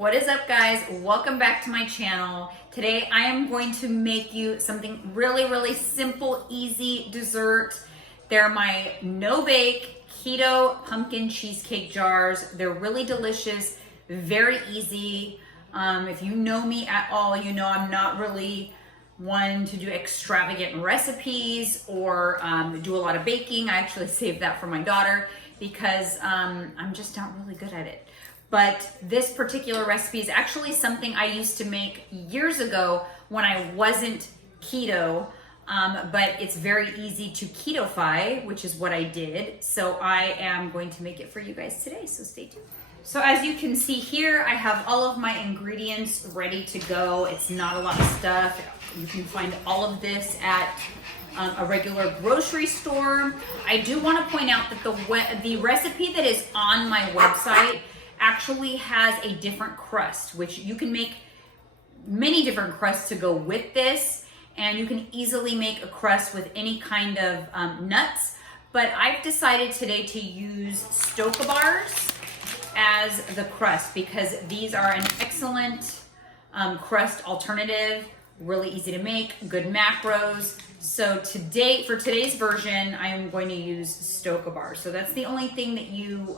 What is up, guys? Welcome back to my channel. Today I am going to make you something really simple, easy dessert. They're my no-bake keto pumpkin cheesecake jars. They're really delicious, very easy. If you know me at all, you know I'm not really one to do extravagant recipes or do a lot of baking. I actually save that for my daughter because I'm just not really good at it. But this particular recipe is actually something I used to make years ago when I wasn't keto, but it's very easy to ketofy, which is what I did. So I am going to make it for you guys today, so stay tuned. So as you can see here, I have all of my ingredients ready to go. It's not a lot of stuff. You can find all of this at a regular grocery store. I do want to point out that the recipe that is on my website actually has a different crust, which you can make many different crusts to go with this, and you can easily make a crust with any kind of nuts. But I've decided today to use Stoka bars as the crust because these are an excellent crust alternative, really easy to make, good macros. So today, for today's version, I am going to use Stoka bars. So that's the only thing that you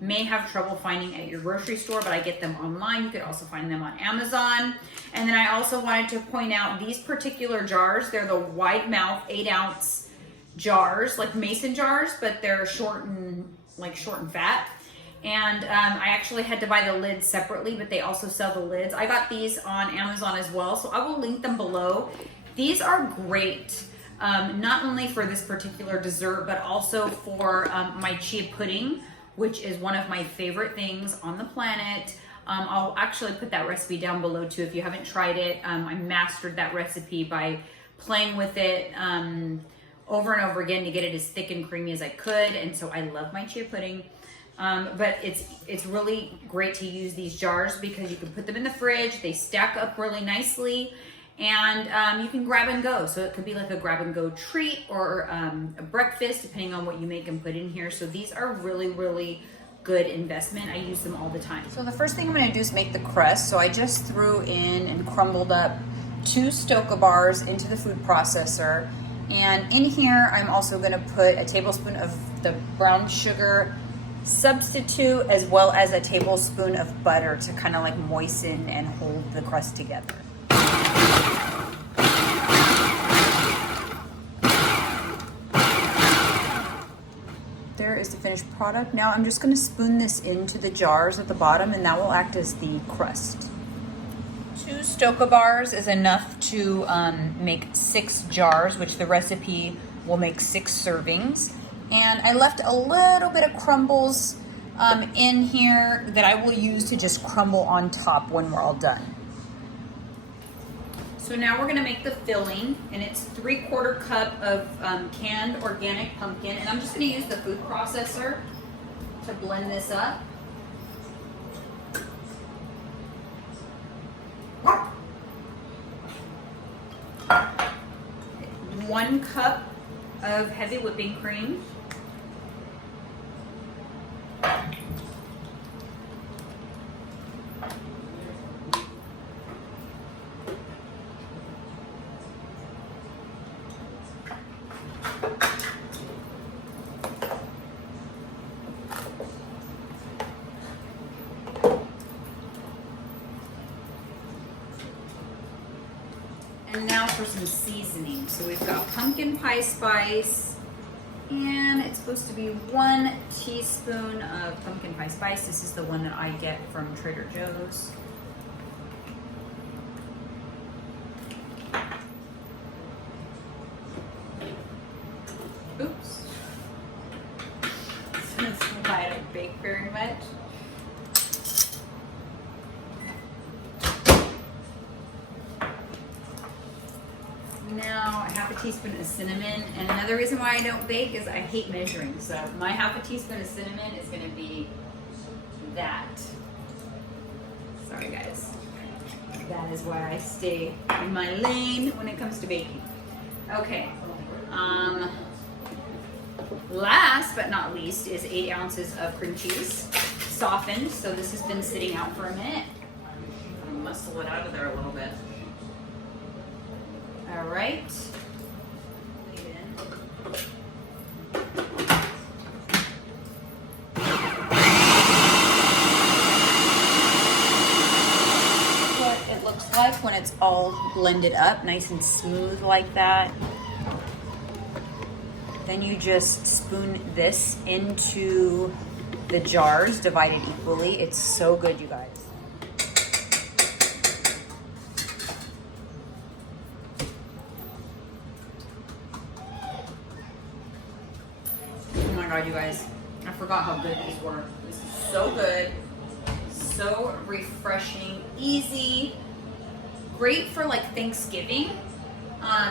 may have trouble finding at your grocery store, but I get them online. You could also find them on Amazon. And then I also wanted to point out these particular jars. They're the wide mouth 8-ounce jars, like mason jars, but they're short and fat. And I actually had to buy the lids separately, but they also sell the lids. I got these on Amazon as well, so I will link them below. These are great, not only for this particular dessert, but also for my chia pudding, which is one of my favorite things on the planet. I'll actually put that recipe down below too if you haven't tried it. I mastered that recipe by playing with it over and over again to get it as thick and creamy as I could, and so I love my chia pudding. But it's really great to use these jars because you can put them in the fridge, they stack up really nicely, and you can grab and go. So it could be like a grab and go treat or a breakfast, depending on what you make and put in here. So these are really good investment. I use them all the time. So the first thing I'm gonna do is make the crust. So I just threw in and crumbled up 2 Stoka bars into the food processor. And in here, I'm also gonna put a tablespoon of the brown sugar substitute as well as a tablespoon of butter to kind of like moisten and hold the crust together. There is the finished product. Now I'm just going to spoon this into the jars at the bottom, and that will act as the crust. 2 Stoka bars is enough to make 6 jars, which the recipe will make 6 servings. And I left a little bit of crumbles in here that I will use to just crumble on top when we're all done. So now we're gonna make the filling, and it's 3/4 cup of canned organic pumpkin, and I'm just gonna use the food processor to blend this up. One cup of heavy whipping cream. And now for some seasoning. So we've got pumpkin pie spice, and it's supposed to be 1 teaspoon of pumpkin pie spice. This is the one that I get from Trader Joe's. Oops. That's why I don't bake very much. Now, a 1/2 teaspoon of cinnamon, and another reason why I don't bake is I hate measuring, so my 1/2 teaspoon of cinnamon is going to be that. Sorry guys, that is why I stay in my lane when it comes to baking. Okay, last but not least is 8 ounces of cream cheese. softened, so this has been sitting out for a minute. I'm gonna muscle it out of there a little bit. All right. Leave it in. What it looks like when it's all blended up, nice and smooth like that. Then you just spoon this into the jars, divided equally. It's so good, you guys. Oh my God, you guys. I forgot how good these were. This is so good. So refreshing, easy. Great for like Thanksgiving.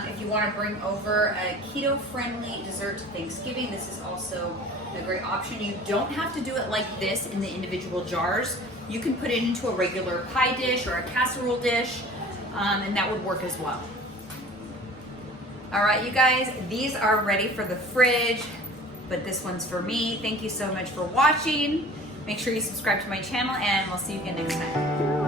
If you want to bring over a keto-friendly dessert to Thanksgiving, this is also a great option. You don't have to do it like this in the individual jars. You can put it into a regular pie dish or a casserole dish, and that would work as well. All right, you guys, these are ready for the fridge, but this one's for me. Thank you so much for watching. Make sure you subscribe to my channel, and we'll see you again next time.